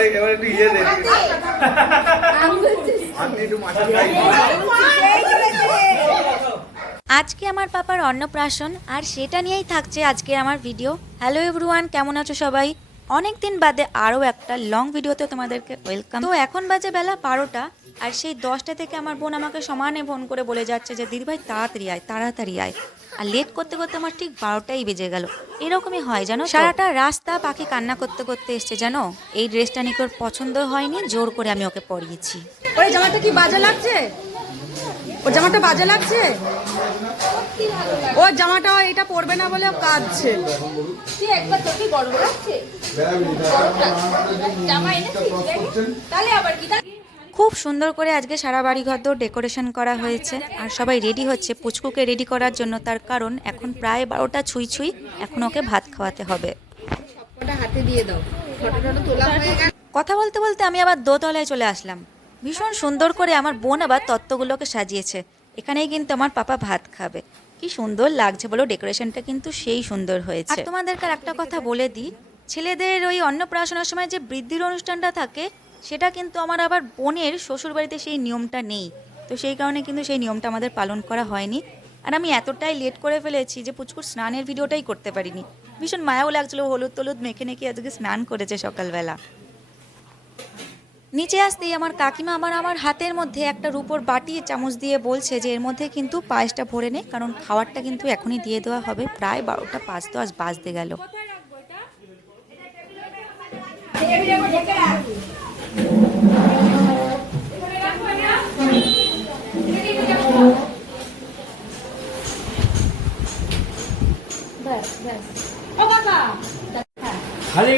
একটু ইয়ে দেন। আজকে আমার পাপার অন্নপ্রাশন, আর সেটা নিয়েই থাকছে আজকে আমার ভিডিও হ্যালো এভরিওয়ান কেমন আছো সবাই? অনেক দিন বাদে আরও একটা লং ভিডিওতে তোমাদেরকে ওয়েলকাম তো এখন বাজে বেলা বারোটা। আর সেই দশটা থেকে আমার বোন আমাকে সমানে ফোন করে বলে যাচ্ছে যে দিদিভাই তাড়াতাড়ি আয় তাড়াতাড়ি আয়। আর লেট করতে করতে আমার ঠিক বারোটাই বেজে গেল। এরকমই হয় জানো সারাটা রাস্তা পাখি কান্না করতে করতে এসছে জানো? এই ড্রেসটা নাকি ওর পছন্দ হয়নি জোর করে আমি ওকে পরিয়েছি। ওই জামাটা কি বাজে লাগছে? ও জামাটা বাজে লাগছে? ও জামাটা এটা পরবে না বলে ও কাঁদছে। একবার তোকে গরম লাগছে? জামা এনেছিস? তাহলে আবার কি? খুব সুন্দর করে আজকে সারা বাড়ি ঘর ডেকোরেশন করা হয়েছে। আর সবাই রেডি হচ্ছে। পুচকুকে রেডি করার জন্য তার কারণ এখন প্রায় বারোটা ছুঁই ছুঁই এখন ওকে ভাত খাওয়াতে হবে। হাতে দিয়ে দাও। কথা বলতে বলতে আমি আবার দোতলায় চলে আসলাম। ভীষণ সুন্দর করে আমার বোন আবার তত্ত্বগুলোকে সাজিয়েছে। এখানেই কিন্তু আমার পাপা ভাত খাবে। কি সুন্দর লাগছে বলো ডেকোরেশনটা কিন্তু সেই সুন্দর হয়েছে। তোমাদেরকে একটা কথা বলে দিই। ছেলেদের ওই অন্নপ্রাশনের সময় যে বৃদ্ধির অনুষ্ঠানটা থাকে সেটা কিন্তু আমার আবার বোনের শ্বশুরবাড়িতে সেই নিয়মটা নেই। তো সেই কারণে কিন্তু সেই নিয়মটা আমাদের পালন করা হয়নি। আর আমি এতটাই লেট করে ফেলেছি যে পুচকুর স্নানের ভিডিওটাই করতে পারিনি। ভীষণ মায়াও লাগছিল, হলুদ টলুদ মেখে নেখে আজকে স্নান করেছে সকালবেলা। নিচে আসতেই আমার কাকিমা আমার আমার হাতের মধ্যে একটা রুপোর বাটি, চামচ দিয়ে বলছে যে এর মধ্যে কিন্তু পায়েসটা ভরে নে, কারণ খাবারটা কিন্তু এখনই দিয়ে দেওয়া হবে। প্রায় বারোটা পাঁচ দশ বাজতে গেল। খালি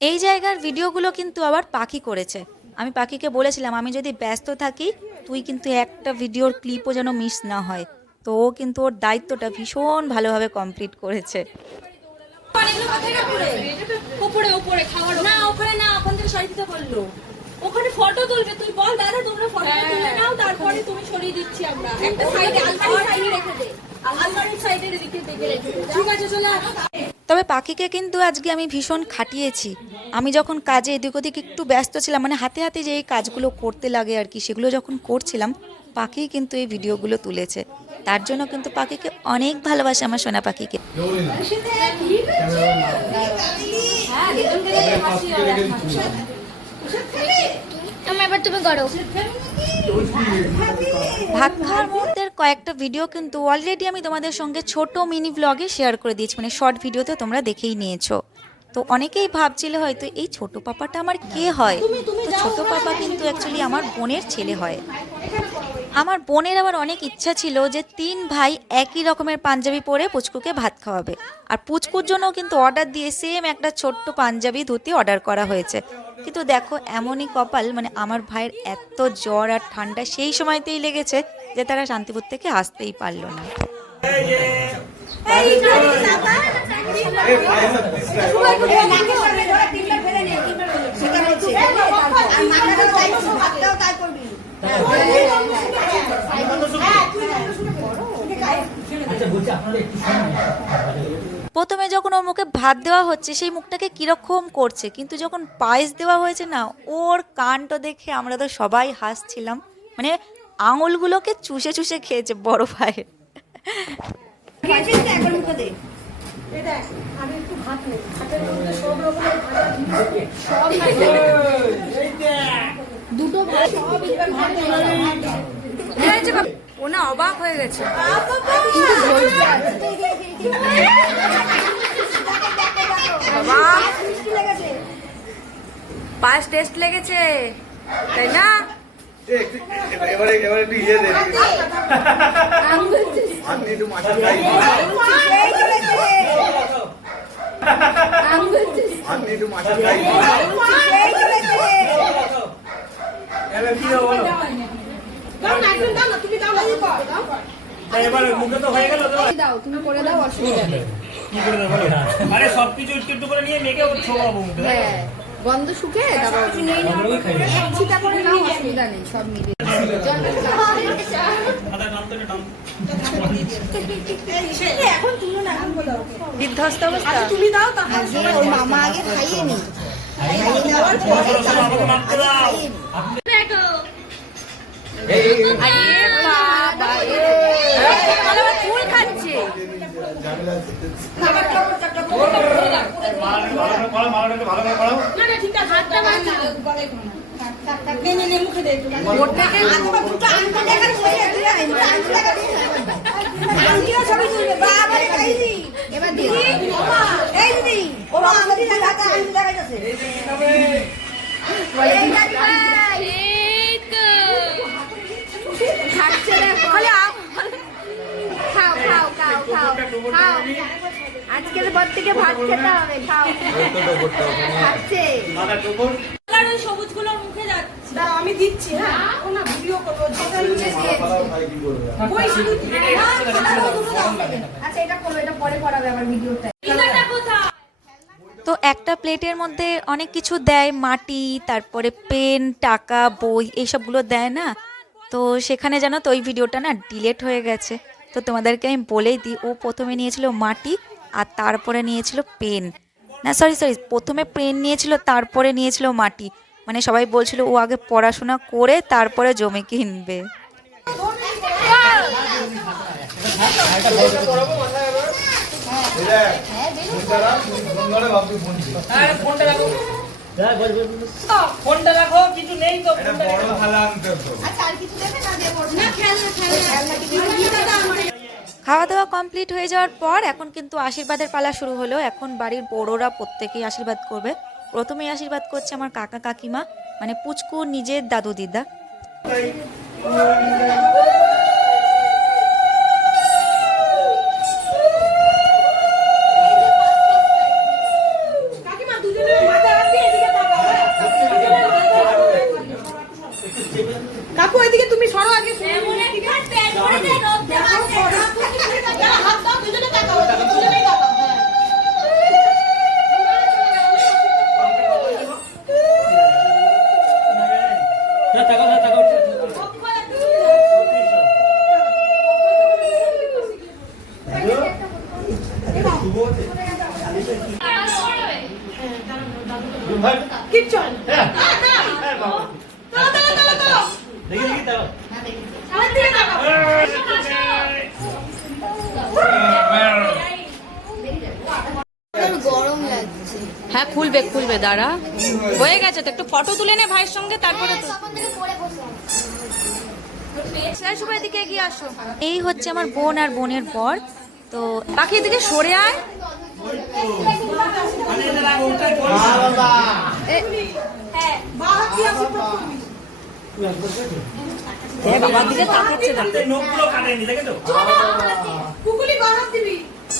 এই জায়গার ভিডিওগুলো কিন্তু আবার পাখি করেছে। আমি পাখিকে বলেছিলাম, আমি যদি ব্যস্ত থাকি, তুই কিন্তু একটা ভিডিওর ক্লিপও যেন মিস না হয়। তো ও কিন্তু ওর দায়িত্বটা ভীষণ ভালোভাবে কমপ্লিট করেছে। উপরে উপরে খাওয়ার না ওখানে না ওখান থেকে সরিয়ে দিতে বলল। ওখানে ফটো তুলবে তুই বল দাদা তোমরা ফটো তুলে নাও তারপরে তুমি সরিয়ে দিচ্ছি আমরা। একটা সাইডে আলমারির সাইডে রেখে দে। আলমারির সাইডে রেখে দে। ঠিক আছে চলে তবে পাখিকে কিন্তু আজকে আমি ভীষণ খাটিয়েছি। আমি যখন কাজে এদিক ওদিক একটু ব্যস্ত ছিলাম মানে হাতে হাতে যে এই কাজগুলো করতে লাগে আর কি সেগুলো যখন করছিলাম পাখি কিন্তু এই ভিডিওগুলো তুলেছে। তার জন্য কিন্তু পাখিকে অনেক ভালোবাসে আমার সোনা পাখিকে। তুমি করো। ভাত খাওয়ার মুহূর্তের কয়েকটা ভিডিও কিন্তু অলরেডি আমি তোমাদের সঙ্গে ছোট মিনি ব্লগে শেয়ার করে দিয়েছি মানে শর্ট ভিডিওতে তোমরা দেখেই নিয়েছো। তো অনেকেই ভাবছিল হয়তো এই ছোট পাপাটা আমার কে হয়? তো ছোট পাপা কিন্তু অ্যাকচুয়ালি আমার বোনের ছেলে হয়। আমার বোনের আবার অনেক ইচ্ছা ছিল যে তিন ভাই একই রকমের পাঞ্জাবি পরে পুচকুকে ভাত খাওয়াবে আর পুচকুর জন্য কিন্তু অর্ডার দিয়ে সেম একটা ছোট্ট পাঞ্জাবি ধুতি অর্ডার করা হয়েছে কিন্তু দেখো এমনই কপাল মানে আমার ভাইয়ের এত জ্বর আর ঠান্ডা সেই সময়তেই লেগেছে যে তারা শান্তিপুর থেকে আসতেই পারল না প্রথমে যখন ওর মুখে ভাত দেওয়া হচ্ছে সেই মুখটাকে কীরকম করছে? কিন্তু যখন পায়েস দেওয়া হয়েছে না ওর কানটা দেখে আমরা তো সবাই হাসছিলাম। মানে আঙুলগুলোকে চুষে চুষে খেয়েছে বড় ভাইয়ের ও না অবাক হয়ে গেছে। বাবা পায়েস টেস্ট লেগেছে তাই না? এবারে এবারে একটু ইয়ে দে। আপনি একটু মাথা আপনি একটু মাথা খাই দাও তুমি করে দাও অসুবিধা নেই আরে সবকিছু একটু একটু করে নিয়ে মেখে ওর ছোঁয়াবো মুখে হ্যাঁ গন্ধ শুকে এক ছিটা করে নাও অসুবিধা নেই সব মিলিয়ে। একদম বিধ্বস্ত অবস্থা। তুমি দাও তা মামা আগে খাইয়ে নি। এবার দিয়ে এই দিদি ও বাবা দিদি দেখা আঙ্গুল খাচ্ছে না খালি খাও খাও খাও খাও খাও। আজকের পর থেকে ভাত খেতে হবে খাও। খাচ্ছে। মাথা টুকুর। আর ওই সবুজগুলোর মুখে যাচ্ছে। আমি দিচ্ছি হ্যাঁ। না ভিডিও করব। যেটা নিয়ে ওই শুধু আচ্ছা এটা করো এটা পরে করাবে আবার ভিডিওটা। তো একটা প্লেটের মধ্যে অনেক কিছু দেয় মাটি তারপরে পেন টাকা বই এইসবগুলো দেয় না? তো সেখানে জানো তো ওই ভিডিওটা না ডিলেট হয়ে গেছে। তো তোমাদেরকে আমি বলেই দিই ও প্রথমে নিয়েছিল মাটি আর তারপরে নিয়েছিল পেন। না সরি সরি প্রথমে পেন নিয়েছিল তারপরে নিয়েছিল মাটি। মানে সবাই বলছিল ও আগে পড়াশোনা করে তারপরে জমি কিনবে। ফোনটা রাখো কিছু নেই তো ফোনটা বড় থালা আনতে হতো আচ্ছা আর কিছু দেবে না? দেবো না খেলনা খেলনা খাওয়া দাওয়া কমপ্লিট হয়ে যাওয়ার পর এখন কিন্তু আশীর্বাদের পালা শুরু হলো। এখন বাড়ির বড়রা প্রত্যেকেই আশীর্বাদ করবে। প্রথমেই আশীর্বাদ করছে আমার কাকা কাকিমা মানে পুচকু নিজের দাদু দিদা কাকু এদিকে তুমি সরো আগে হ্যাঁ খুলবে খুলবে দাঁড়া। হয়ে গেছে তো একটু ফটো তুলে নে ভাইয়ের সঙ্গে তারপরে তো এগিয়ে আসো এই হচ্ছে আমার বোন আর বোনের পর। তো বাকি এদিকে সরে আয়। হ্যাঁ বাবার দিকে তাকাচ্ছে না। নখগুলো কাটেনি? কুকুলি গরম দিবি।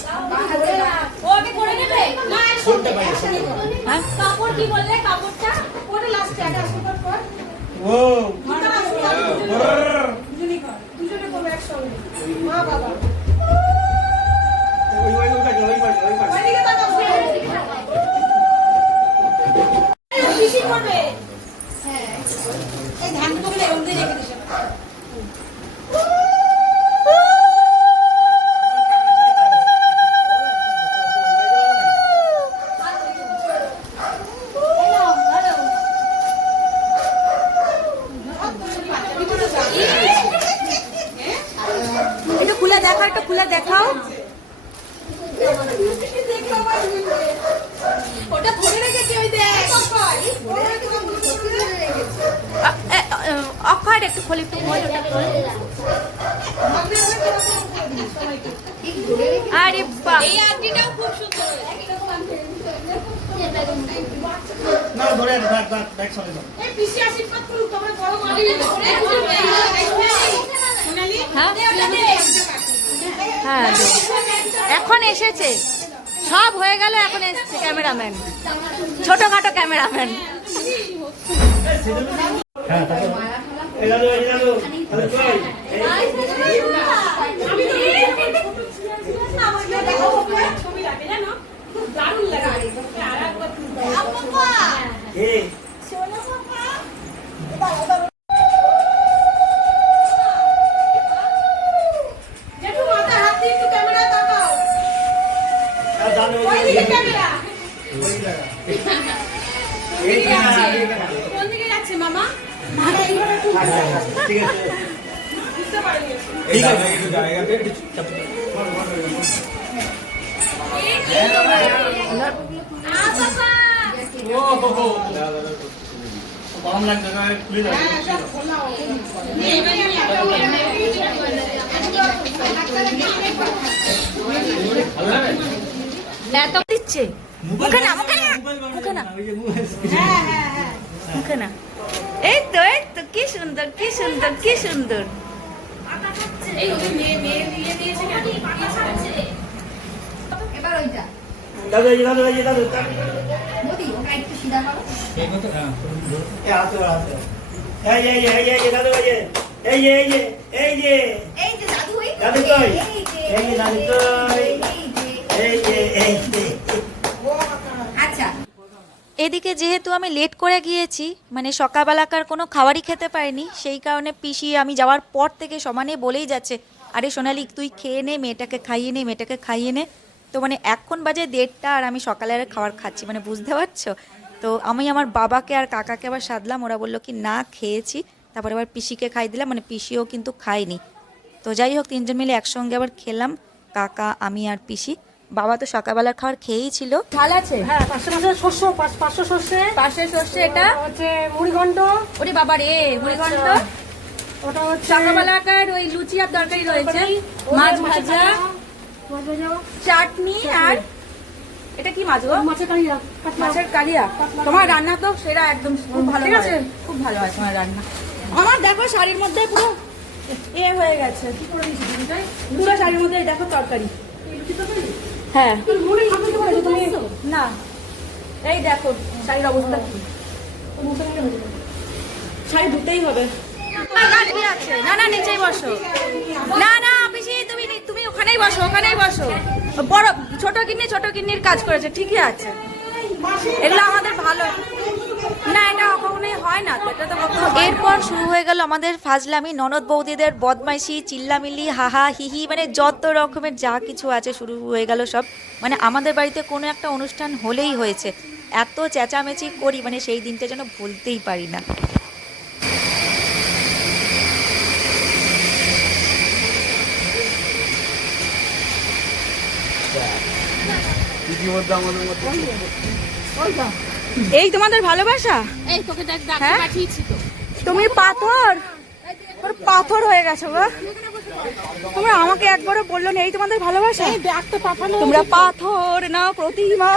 ও করে নেবে না ফোনটা বাইরে, হ্যাঁ? কাপড় কি বললে? কাপড়টা? ওটা লাস্টে আগে আসবার পর। ও, দুজনে করবে একসঙ্গে। মা বাবা। ওই, ওই পাশে, ওই পাশে। এদিকে তাকাও পিসি করবে এই ধানগুলো এরকম দিয়ে রেখে দিস একটু খুলে দেখাও একটু খুলে দেখাও। ওটা ধরে রেখেছি ওই দেখ। অক্ষয় একটু খোল একটু খোল ওটা খোল। আরে বাহ। এই আংটিটাও খুব সুন্দর না, ধরে আছে, থাক, থাক, সরে যাও। এই পিসি আশীর্বাদ করুক তোমরা বড় সোনালি দে ওটা দে হ্যাঁ এখন এসেছে। সব হয়ে গেল এখন এসেছে ক্যামেরাম্যান। ছোটখাটো ক্যামেরাম্যান। হ্যাঁ, ছবি লাগে জানো? দারুণ লাগে। এত দিচ্ছে। মুখে না মুখে না মুখে না। এই তো এই তো কি সুন্দর কি সুন্দর কি সুন্দর। এবার ওইটা। দাদু এই দাদু এই দাদু। মোদি ওটা একটু সিধা করো এই হাতে। এই এই যে, এই যে, এই যে, দাদু এই এই এই এই যে, এই যে দাদু এই দাদু কই? এই যে, দাদু কই? এই যে। এই যে, এই যে। আচ্ছা এদিকে যেহেতু আমি লেট করে গিয়েছি মানে সকালবেলাকার কোনো খাবারই খেতে পারিনি সেই কারণে পিসি আমি যাওয়ার পর থেকে সমানে বলেই যাচ্ছে আরে সোনালি তুই খেয়ে নে মেয়েটাকে খাইয়ে নে মেয়েটাকে খাইয়ে নে তো মানে এখন বাজে দেড়টা আর আমি সকালের খাবার খাচ্ছি মানে বুঝতে পারছ? তো আমি আমার বাবাকে আর কাকাকে আবার সাধলাম ওরা বলল কি না খেয়েছি। তারপরে আবার পিসিকে খাই দিলাম মানে পিসিও কিন্তু খায়নি। তো যাই হোক তিনজন মিলে একসঙ্গে আবার খেলাম কাকা আমি আর পিসি। বাবা তো সকালবেলার খাবার খেয়েই ছিল। ঝাল আছে? হ্যাঁ পাঁচশো পাঁচশো শস্য সর্ষে। এটা? হচ্ছে মুড়িঘণ্ট ওরে বাবা রে মুড়ি ওটা হচ্ছে সকালবেলাকার ওই লুচি আর তরকারি রয়েছে। মাছ মাছ ভাজা চাটনি আর এটা কি মাছ গো? মাছের কালিয়া। মাছের কালিয়া। তোমার রান্না তো সেরা একদম খুব ভালো ঠিক আছে? খুব ভালো হয় তোমার রান্না। আমার দেখো শাড়ির মধ্যে পুরো এ হয়ে গেছে। কি করে দিয়েছি? পুরো শাড়ির মধ্যে দেখো তরকারি? হ্যাঁ। না। এই দেখো শাড়ির অবস্থা কি। শাড়ি ধুতেই হবে। না না নিচেই বসো। না না পিসি তুমি ওখানেই বসো ওখানেই বসো। বড়, ছোট কিন্নি ছোট কিন্নির কাজ করেছে, ঠিকই আছে। এগুলো আমাদের ভালো। না, এটা কখনোই হয় না। এরপর শুরু হয়ে গেল আমাদের ফাজলামি। ননদ বৌদিদের বদমাইশি, চিল্লামিল্লি, হাহা, হিহি মানে যত রকমের যা কিছু আছে শুরু হয়ে গেল সব। মানে আমাদের বাড়িতে কোনো একটা অনুষ্ঠান হলেই হয়েছে। এত চেঁচামেচি করি মানে সেই দিনটা যেন ভুলতেই পারি না ইতিমধ্যে আমাদের মধ্যে এই তোমাদের ভালোবাসা? এই তোকে দেখ হ্যাঁ? পাঠিয়েছি তো। তুমি পাথর? পাথর হয়ে গেছো গো। তোমরা আমাকে একবারও বলল না এই তোমাদের ভালোবাসা? তোমরা পাথর না প্রতিমা।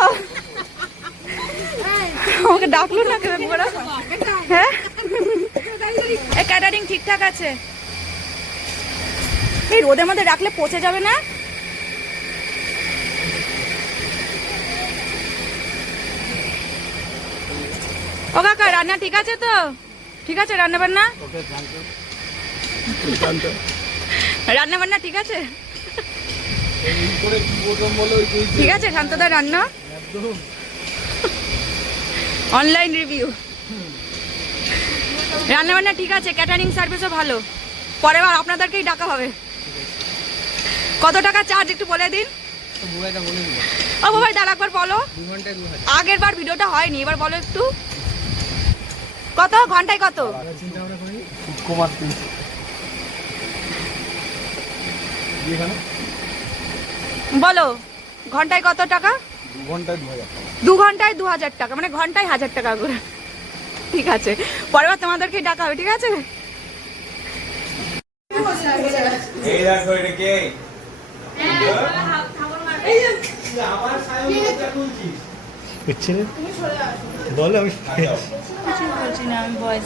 আমাকে ডাকলো না একবার হ্যাঁ? এই ক্যাটারিং ঠিকঠাক আছে। এই রোদের মধ্যে রাখলে পচে যাবে না? ও কাকা রান্না ঠিক আছে তো? ঠিক আছে রান্না বান্না রান্না বান্না ঠিক আছে? ঠিক আছে শান্তদা রান্না? অনলাইন রিভিউ রান্না বান্না ঠিক আছে ক্যাটারিং সার্ভিসও ভালো। পরের বার আপনাদেরকেই ডাকা হবে। কত টাকা চার্জ একটু বলে দিন? ও ভাই দাঁড়া একবার বলো। আগের বার ভিডিওটা হয়নি এবার বলো একটু। কত? ঘন্টায় কত? কুমার বলো ঘন্টায় কত টাকা? দু ঘন্টায় দু হাজার টাকা মানে ঘন্টায় হাজার টাকা করে। ঠিক আছে পরের বার তোমাদেরকে ডাকা হবে ঠিক আছে? এই দেখো এটা কে? বলো আমি বলছি না আমি বয়স